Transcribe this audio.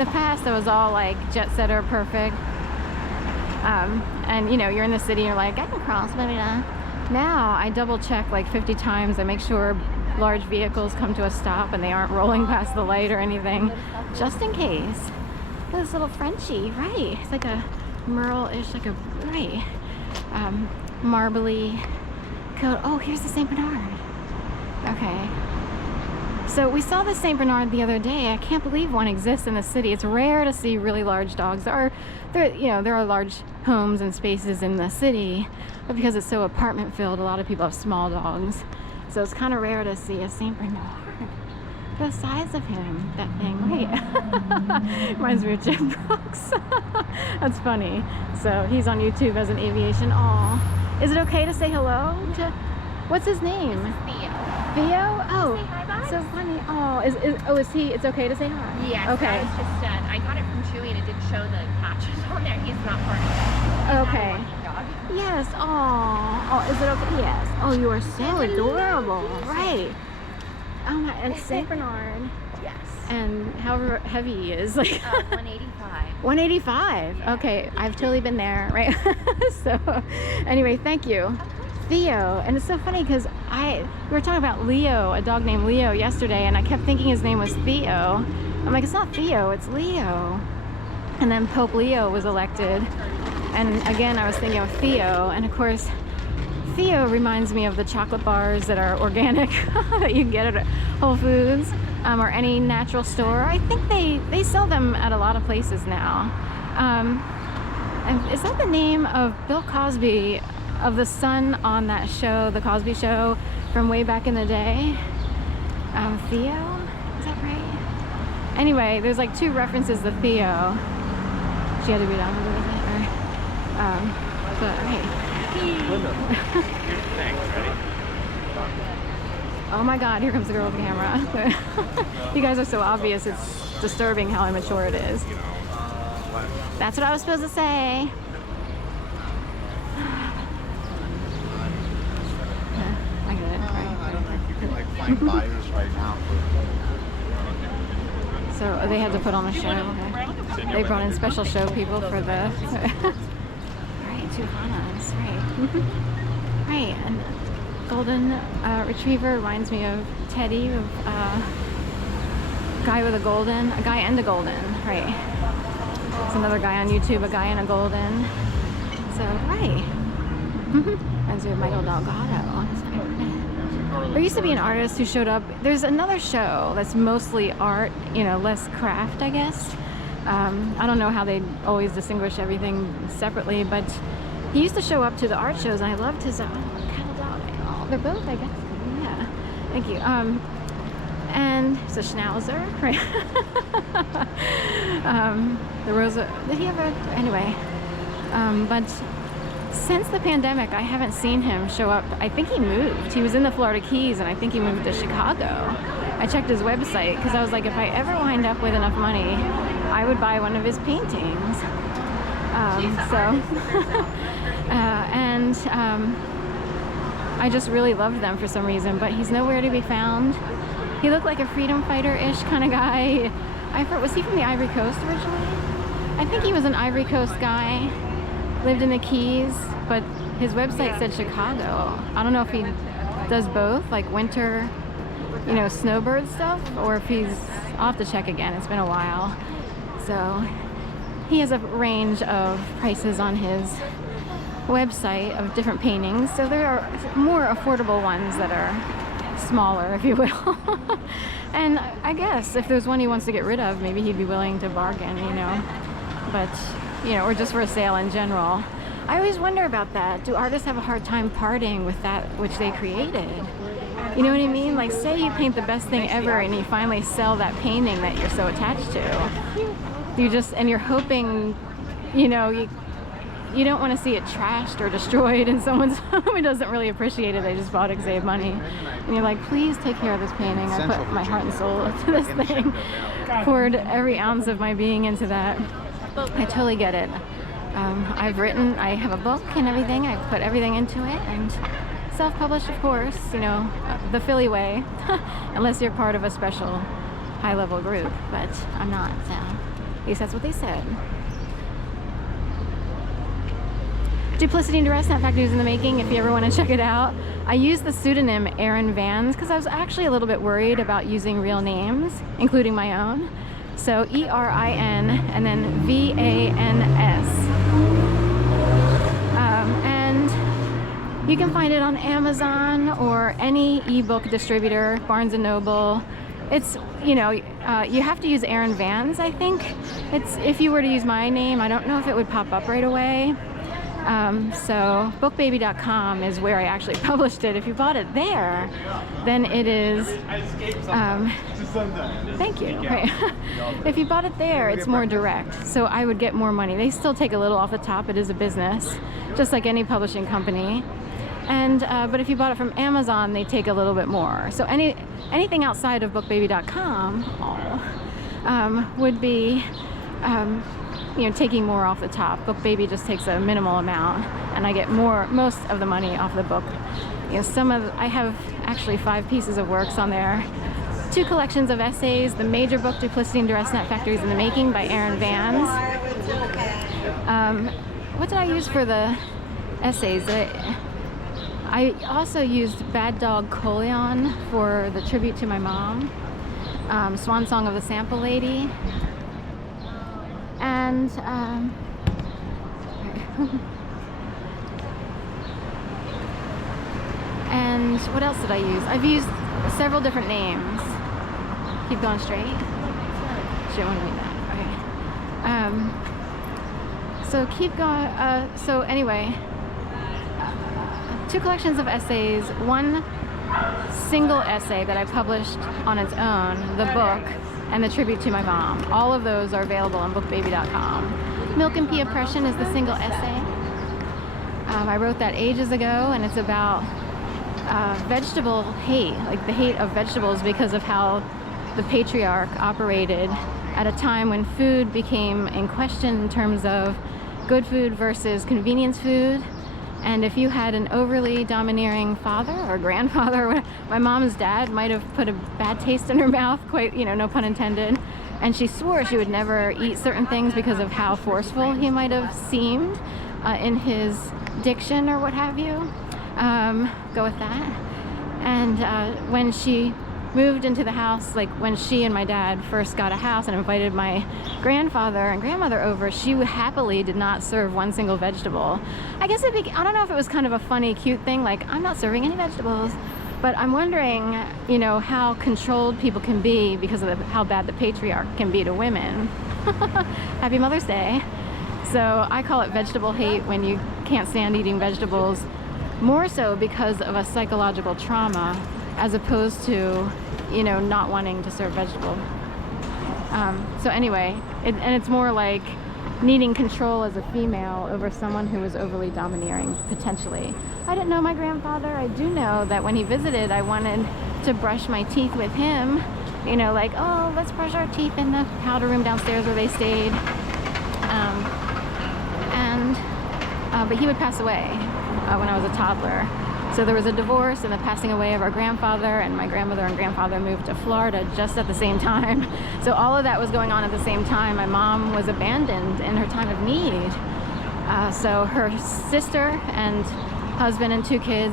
In the past, I was all like jet setter perfect. And you know, you're in the city and you're like, I can cross, maybe not. Now I double check like 50 times. I make sure large vehicles come to a stop and they aren't rolling past the light or anything, just in case. This little Frenchie, right? It's like a Merle-ish, like a, right, marbly coat. Oh, here's the St. Bernard. Okay. So we saw the St. Bernard the other day. I can't believe one exists in the city. It's rare to see really large dogs. There are large homes and spaces in the city, but because it's so apartment filled, a lot of people have small dogs. So it's kind of rare to see a St. Bernard. The size of him, that thing, right? Reminds me of Jim Brooks. That's funny. So he's on YouTube as an aviation. Aw. Is it okay to say hello to, what's his name? Theo. Theo? Oh, say hi, bye? so funny. Oh, is he, it's okay to say hi? Yes. Okay. I was just, I got it from Chewy and it didn't show the patches on there. He's not part of it. Okay. Yes. Oh, is it okay? Yes. Oh, you are so adorable. Right. Oh my, and St. Bernard. Yes. And how heavy he is, like 185. 185. Okay, I've totally been there, right? So, anyway, thank you, Theo. And it's so funny because we were talking about Leo, a dog named Leo, yesterday, and I kept thinking his name was Theo. I'm like, it's not Theo, it's Leo. And then Pope Leo was elected, and again, I was thinking of Theo, and of course, Theo reminds me of the chocolate bars that are organic that you can get at Whole Foods or any natural store. I think they sell them at a lot of places now. And is that the name of Bill Cosby, of the son on that show, The Cosby Show, from way back in the day? Theo? Is that right? Anyway, there's like 2 references to Theo. She had to be down a little bit. But hey. Thanks, ready? Oh my god, here comes the girl with the camera. You guys are so obvious, it's disturbing how immature it is. That's what I was supposed to say. I get it, right? I don't think you can like find buyers right now. So they had to put on a show. They brought in special show people for the... Right, 2 Hanas, right. Right, and golden retriever reminds me of Teddy, of guy with a golden, a guy and a golden, right. There's another guy on YouTube, a guy and a golden. So, right. Reminds me of Michael Delgado. There used to be an artist who showed up. There's another show that's mostly art, you know, less craft, I guess. I don't know how they always distinguish everything separately, but he used to show up to the art shows, and I loved his cattle dog. Oh, they're both, I guess. Yeah. Thank you. And it's a Schnauzer, right? The Rosa. Did he ever? Anyway. But since the pandemic, I haven't seen him show up. I think he moved. He was in the Florida Keys, and I think he moved to Chicago. I checked his website because I was like, if I ever wind up with enough money, I would buy one of his paintings. I just really loved them for some reason, but he's nowhere to be found. He looked like a freedom fighter-ish kind of guy. Was he from the Ivory Coast originally? I think he was an Ivory Coast guy, lived in the Keys, but his website said Chicago. I don't know if he does both, like winter, you know, snowbird stuff, or if I'll have to check again, it's been a while. So he has a range of prices on his website of different paintings. So there are more affordable ones that are smaller, if you will. And I guess if there's one he wants to get rid of, maybe he'd be willing to bargain, you know. But, you know, or just for a sale in general. I always wonder about that. Do artists have a hard time parting with that which they created? You know what I mean? Like, say you paint the best thing ever and you finally sell that painting that you're so attached to. And you're hoping, you know, you don't want to see it trashed or destroyed in someone's home who doesn't really appreciate it. They just bought it to save money. And you're like, please take care of this painting. I put my heart and soul into this thing. Poured every ounce of my being into that. I totally get it. I have a book and everything. I put everything into it, and self-published, of course, you know, the Philly way, unless you're part of a special high-level group, but I'm not, so. At least that's what they said. Duplicity and Duress, Snap Factories in the Making, if you ever want to check it out. I used the pseudonym Erin Vans because I was actually a little bit worried about using real names, including my own. So E-R-I-N and then V-A-N-S. And you can find it on Amazon or any ebook distributor, Barnes & Noble. It's, you know, you have to use Erin Vans, I think. It's, if you were to use my name, I don't know if it would pop up right away. So bookbaby.com is where I actually published it. If you bought it there, then it is, thank you. Right. If you bought it there, it's more direct, so I would get more money. They still take a little off the top. It is a business, just like any publishing company. And but if you bought it from Amazon, they take a little bit more. So anything outside of bookbaby.com would be you know, taking more off the top. Bookbaby just takes a minimal amount, and I get most of the money off the book. You know, I have actually 5 pieces of works on there. 2 collections of essays, the major book Duplicity and Duress, Snap Factories in the Making by Erin Vans. What did I use for the essays? I also used Bad Dog Coleon for the tribute to my mom, Swan Song of the Sample Lady, and and what else did I use? I've used several different names. Keep going straight. She didn't want to read that. Okay. So keep going. So anyway, 2 collections of essays, 1 single essay that I published on its own, the book, and the tribute to my mom. All of those are available on bookbaby.com. Milk and Pea Oppression is the single essay. I wrote that ages ago, and it's about vegetable hate, like the hate of vegetables because of how the patriarch operated at a time when food became in question in terms of good food versus convenience food. And if you had an overly domineering father or grandfather, my mom's dad might have put a bad taste in her mouth, quite, you know, no pun intended. And she swore she would never eat certain things because of how forceful he might have seemed in his diction or what have you. Go with that. And when she moved into the house, like when she and my dad first got a house and invited my grandfather and grandmother over, she happily did not serve 1 single vegetable. I guess I don't know if it was kind of a funny, cute thing, like, I'm not serving any vegetables. But I'm wondering, you know, how controlled people can be because of how bad the patriarch can be to women. Happy Mother's Day. So I call it vegetable hate when you can't stand eating vegetables, more so because of a psychological trauma, as opposed to, you know, not wanting to serve vegetable. So anyway, and it's more like needing control as a female over someone who was overly domineering, potentially. I didn't know my grandfather. I do know that when he visited, I wanted to brush my teeth with him. You know, like, oh, let's brush our teeth in the powder room downstairs where they stayed. But he would pass away when I was a toddler. So there was a divorce and the passing away of our grandfather, and my grandmother and grandfather moved to Florida just at the same time. So all of that was going on at the same time. My mom was abandoned in her time of need. So her sister and husband and 2 kids